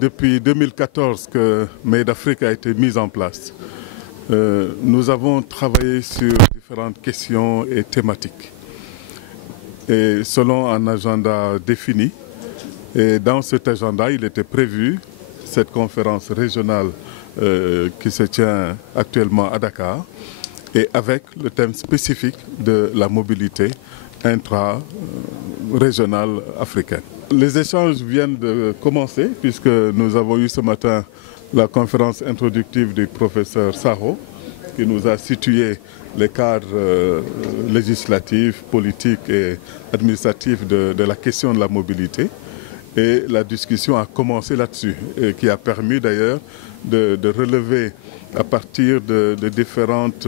Depuis 2014 que Made Afrique a été mise en place, nous avons travaillé sur différentes questions et thématiques, et selon un agenda défini. Et dans cet agenda, il était prévu cette conférence régionale qui se tient actuellement à Dakar, et avec le thème spécifique de la mobilité intra-régionale africaine. Les échanges viennent de commencer puisque nous avons eu ce matin la conférence introductive du professeur Sakho qui nous a situé les cadres législatifs, politiques et administratifs de la question de la mobilité. Et la discussion a commencé là-dessus, et qui a permis d'ailleurs de relever à partir de différentes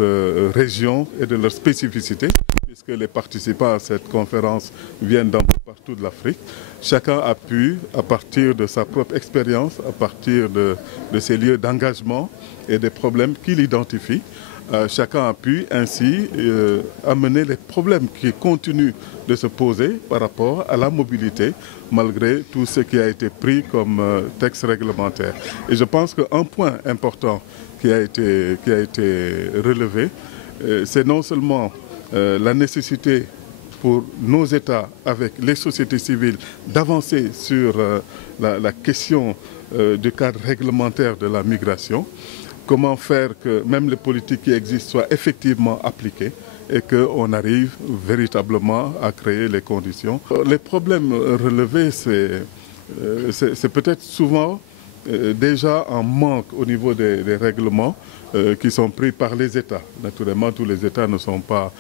régions et de leurs spécificités, puisque les participants à cette conférence viennent d'un peu partout de l'Afrique. Chacun a pu, à partir de sa propre expérience, à partir de ses lieux d'engagement et des problèmes qu'il identifie, chacun a pu ainsi amener les problèmes qui continuent de se poser par rapport à la mobilité, malgré tout ce qui a été pris comme texte réglementaire. Et je pense qu'un point important qui a été relevé, c'est non seulement la nécessité pour nos États, avec les sociétés civiles, d'avancer sur la question du cadre réglementaire de la migration, comment faire que même les politiques qui existent soient effectivement appliquées et qu'on arrive véritablement à créer les conditions. Les problèmes relevés, c'est peut-être souvent déjà un manque au niveau des règlements qui sont pris par les États. Naturellement, tous les États ne sont pas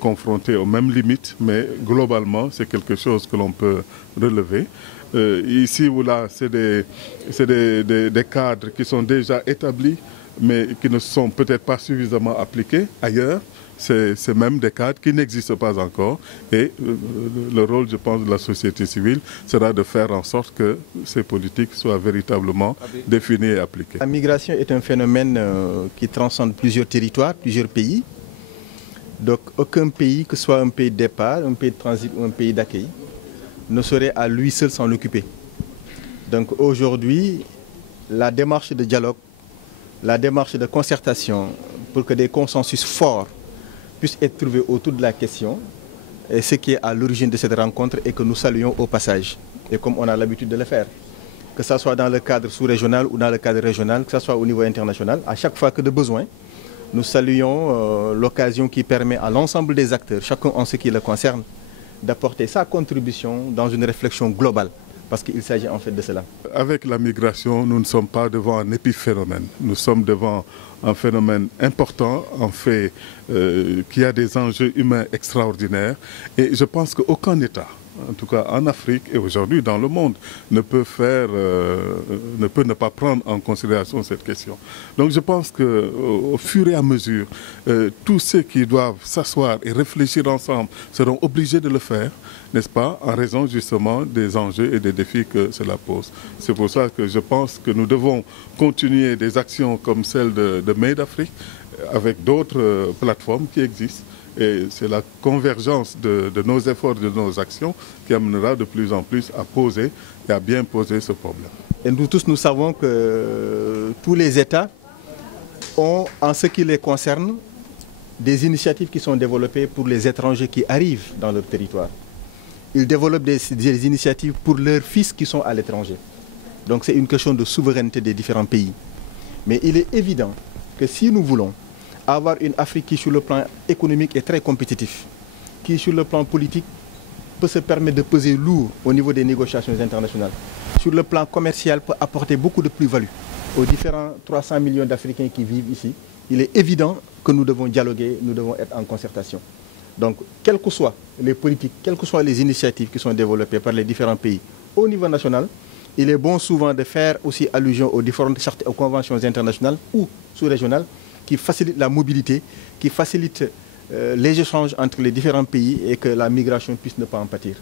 confrontés aux mêmes limites, mais globalement, c'est quelque chose que l'on peut relever. Ici ou là, c'est des cadres qui sont déjà établis, mais qui ne sont peut-être pas suffisamment appliqués. Ailleurs, c'est même des cadres qui n'existent pas encore. Et le rôle, je pense, de la société civile sera de faire en sorte que ces politiques soient véritablement définies et appliquées. La migration est un phénomène qui transcende plusieurs territoires, plusieurs pays. Donc aucun pays, que ce soit un pays de départ, un pays de transit ou un pays d'accueil, ne saurait à lui seul s'en occuper. Donc aujourd'hui, la démarche de dialogue, la démarche de concertation pour que des consensus forts puissent être trouvés autour de la question, est ce qui est à l'origine de cette rencontre et que nous saluons au passage. Et comme on a l'habitude de le faire, que ce soit dans le cadre sous-régional ou dans le cadre régional, que ce soit au niveau international, à chaque fois que de besoin, nous saluons l'occasion qui permet à l'ensemble des acteurs, chacun en ce qui le concerne, d'apporter sa contribution dans une réflexion globale, parce qu'il s'agit en fait de cela. Avec la migration, nous ne sommes pas devant un épiphénomène, nous sommes devant un phénomène important, en fait, qui a des enjeux humains extraordinaires, et je pense qu'aucun État, en tout cas en Afrique et aujourd'hui dans le monde, ne peut ne pas prendre en considération cette question. Donc je pense qu'au fur et à mesure, tous ceux qui doivent s'asseoir et réfléchir ensemble seront obligés de le faire, n'est-ce pas, en raison justement des enjeux et des défis que cela pose. C'est pour ça que je pense que nous devons continuer des actions comme celle de Made Afrique avec d'autres plateformes qui existent. Et c'est la convergence de nos efforts, de nos actions qui amènera de plus en plus à poser et à bien poser ce problème. Et nous tous, nous savons que tous les États ont, en ce qui les concerne, des initiatives qui sont développées pour les étrangers qui arrivent dans leur territoire. Ils développent des initiatives pour leurs fils qui sont à l'étranger. Donc c'est une question de souveraineté des différents pays. Mais il est évident que si nous voulons avoir une Afrique qui, sur le plan économique, est très compétitive, qui, sur le plan politique, peut se permettre de peser lourd au niveau des négociations internationales, sur le plan commercial, peut apporter beaucoup de plus-value aux différents 300 millions d'Africains qui vivent ici, il est évident que nous devons dialoguer, nous devons être en concertation. Donc, quelles que soient les politiques, quelles que soient les initiatives qui sont développées par les différents pays au niveau national, il est bon souvent de faire aussi allusion aux différentes chartes et aux conventions internationales ou sous-régionales qui facilite la mobilité, qui facilite les échanges entre les différents pays et que la migration puisse ne pas en pâtir.